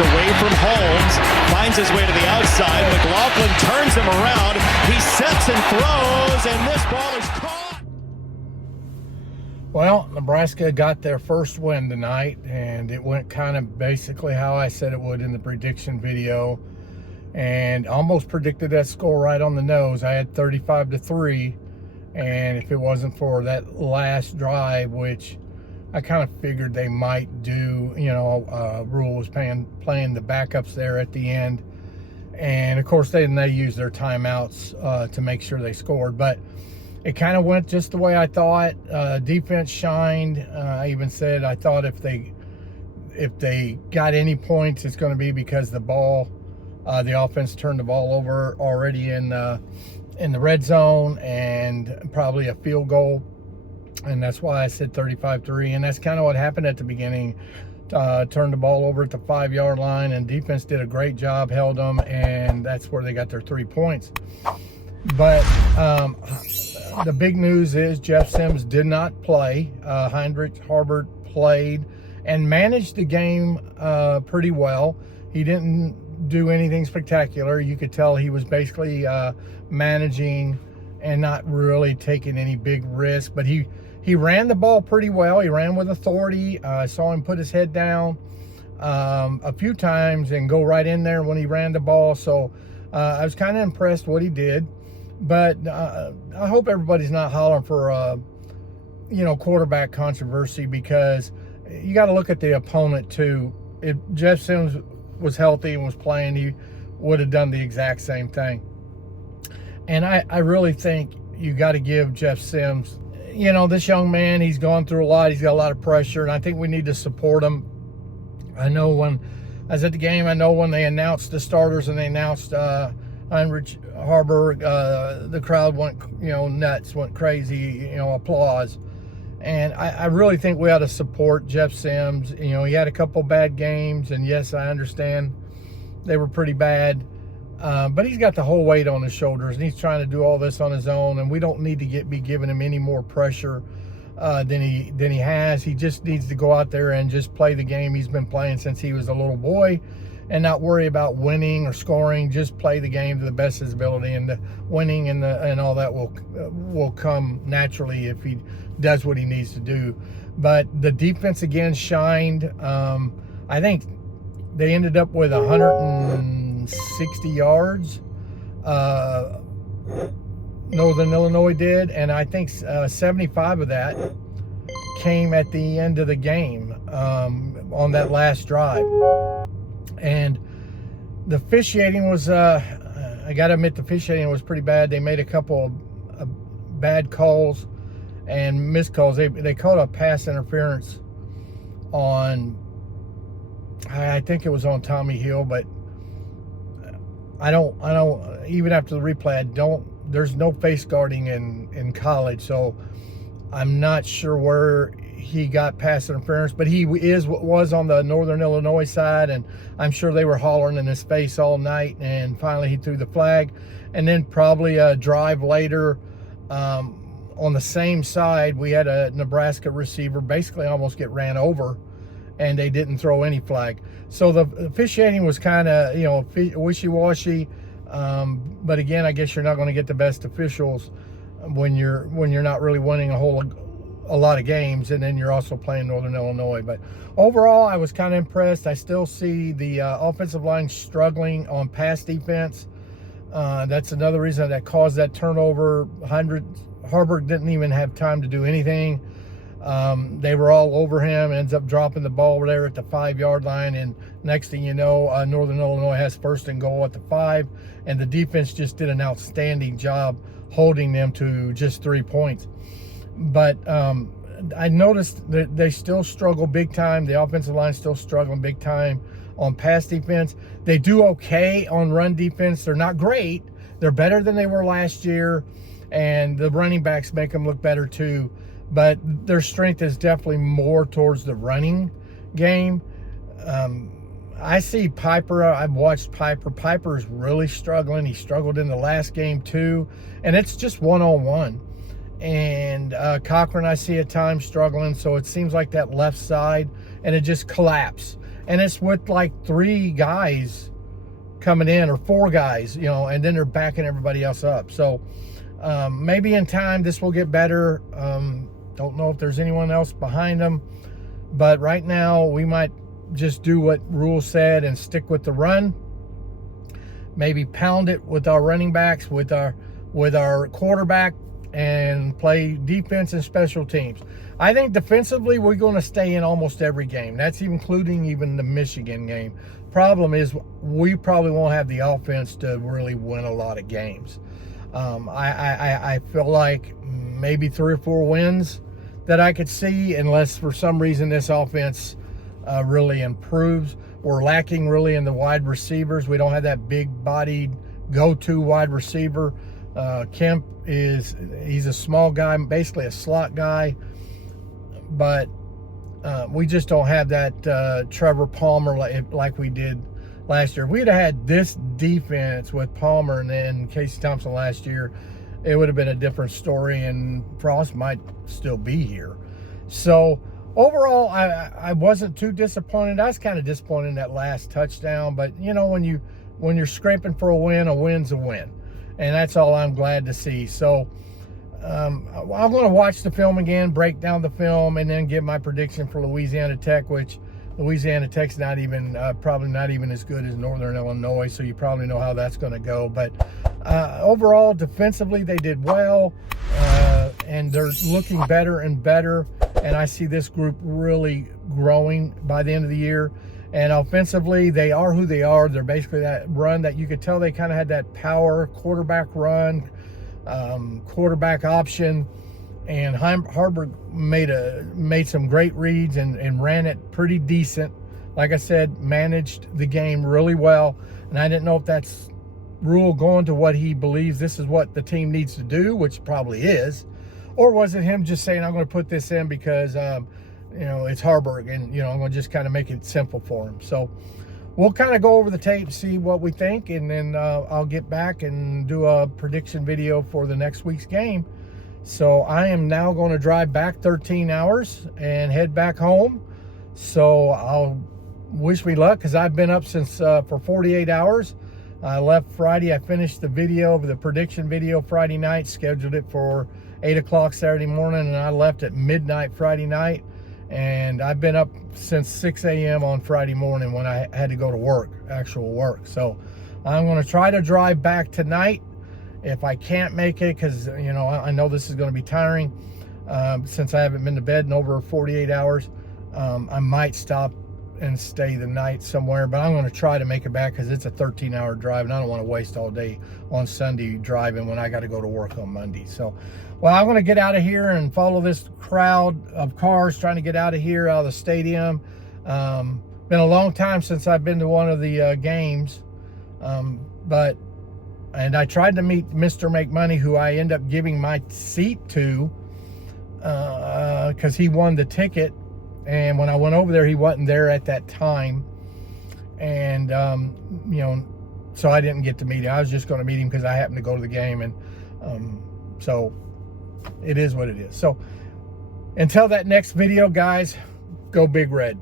away from Holmes, finds his way to the outside. McLaughlin turns him around. He sets and throws, and this ball is caught. Well, Nebraska got their first win tonight, and it went kind of basically how I said it would in the prediction video, and almost predicted that score right on the nose. I had 35-3, and if it wasn't for that last drive, which I kind of figured they might do, you know, Rhule was playing the backups there at the end, and of course they used their timeouts to make sure they scored, but it kind of went just the way I thought. Defense shined. I even said I thought if they got any points, it's going to be because the offense turned the ball over already in the red zone, and probably a field goal. And that's why I said 35-3. And that's kind of what happened at the beginning. Turned the ball over at the 5-yard line, and defense did a great job, held them, and that's where they got their 3 points. But the big news is Jeff Sims did not play. Heinrich Haarberg played and managed the game pretty well. He didn't do anything spectacular. You could tell he was basically managing and not really taking any big risk. But he ran the ball pretty well. He ran with authority. I saw him put his head down a few times and go right in there when he ran the ball. So I was kind of impressed what he did. But I hope everybody's not hollering for, quarterback controversy, because you got to look at the opponent too. If Jeff Sims was healthy and was playing, he would have done the exact same thing. And I really think you got to give Jeff Sims, this young man, he's gone through a lot. He's got a lot of pressure, and I think we need to support him. I know when I was at the game, when they announced the starters and they announced Heinrich Haarberg, the crowd went, nuts, went crazy, applause. And I really think we ought to support Jeff Sims. He had a couple bad games, and yes, I understand they were pretty bad. But he's got the whole weight on his shoulders, and he's trying to do all this on his own, and we don't need to be giving him any more pressure than he has. He just needs to go out there and just play the game he's been playing since he was a little boy, and not worry about winning or scoring. Just play the game to the best of his ability, and the winning and all that will come naturally if he does what he needs to do. But the defense again shined. I think they ended up with 160 yards. Northern Illinois did, and I think 75 of that came at the end of the game on that last drive. And the officiating was, I got to admit, the officiating was pretty bad. They made a couple of bad calls and missed calls. They called a pass interference on, I think it was on Tommy Hill, but I don't, even after the replay, there's no face guarding in college, so I'm not sure where he got pass interference, but he was on the Northern Illinois side, and I'm sure they were hollering in his face all night, and finally he threw the flag. And then probably a drive later, on the same side, we had a Nebraska receiver basically almost get ran over, and they didn't throw any flag. So the officiating was kind of, wishy-washy. But again, I guess you're not going to get the best officials when you're not really winning a lot of games, and then you're also playing Northern Illinois. But overall, I was kind of impressed. I still see the offensive line struggling on pass defense. That's another reason that caused that turnover. Haarberg didn't even have time to do anything. They were all over him, ends up dropping the ball there at the 5-yard line, and next thing you know, Northern Illinois has 1st and goal at the 5, and the defense just did an outstanding job holding them to just 3 points. But I noticed that they still struggle big time. The offensive line still struggling big time on pass defense. They do okay on run defense. They're not great. They're better than they were last year, and the running backs make them look better too. But their strength is definitely more towards the running game. I see Piper. I've watched Piper. Piper's really struggling. He struggled in the last game too, and it's just one-on-one. And Cochran, I see at times struggling, so it seems like that left side, and it just collapsed. and it's with like 3 guys coming in, or 4 guys, you know, and then they're backing everybody else up. So maybe in time this will get better. Don't know if there's anyone else behind them, but right now we might just do what Rhule said and stick with the run. Maybe pound it with our running backs, with our quarterback, and play defense and special teams. I think defensively we're going to stay in almost every game. That's including even the Michigan game. Problem is we probably won't have the offense to really win a lot of games. I feel like maybe 3 or 4 wins that I could see, unless for some reason this offense really improves. We're lacking really in the wide receivers. We don't have that big-bodied go-to wide receiver. Kemp he's a small guy, basically a slot guy, but we just don't have that Trevor Palmer like we did last year. If we'd have had this defense with Palmer and then Casey Thompson last year, it would have been a different story, and Frost might still be here. So overall, I wasn't too disappointed. I was kind of disappointed in that last touchdown, but you know, when you're scraping for a win's a win, and that's all I'm glad to see. So I'm going to watch the film again, break down the film, and then give my prediction for Louisiana Tech, which Louisiana Tech's not even probably not even as good as Northern Illinois, so you probably know how that's going to go. But overall, defensively, they did well, and they're looking better and better. And I see this group really growing by the end of the year. And offensively, they are who they are. They're basically that run that you could tell they kind of had that power quarterback run, quarterback option. And Harburg made some great reads and ran it pretty decent. Like I said, managed the game really well. And I didn't know if that's Rhule going to what he believes this is what the team needs to do, which probably is. Or was it him just saying, I'm going to put this in because, you know, it's Harburg, and, you know, I'm going to just kind of make it simple for him. So we'll kind of go over the tape, see what we think, and then I'll get back and do a prediction video for the next week's game. So I am now going to drive back 13 hours and head back home. So I'll wish me luck, because I've been up since for 48 hours. I left Friday. I finished the video, the prediction video Friday night, scheduled it for 8 o'clock Saturday morning, and I left at midnight Friday night. And I've been up since 6 a.m. on Friday morning when I had to go to work, actual work. So I'm going to try to drive back tonight. If I can't make it, because, you know, I know this is going to be tiring, since I haven't been to bed in over 48 hours, I might stop and stay the night somewhere, but I'm going to try to make it back, because it's a 13-hour drive, and I don't want to waste all day on Sunday driving when I got to go to work on Monday. So, well, I'm going to get out of here and follow this crowd of cars trying to get out of here, out of the stadium. Been a long time since I've been to one of the games, and I tried to meet Mr. Make Money, who I end up giving my seat to, because he won the ticket. And when I went over there, he wasn't there at that time. And, you know, so I didn't get to meet him. I was just going to meet him because I happened to go to the game. And so it is what it is. So until that next video, guys, go Big Red.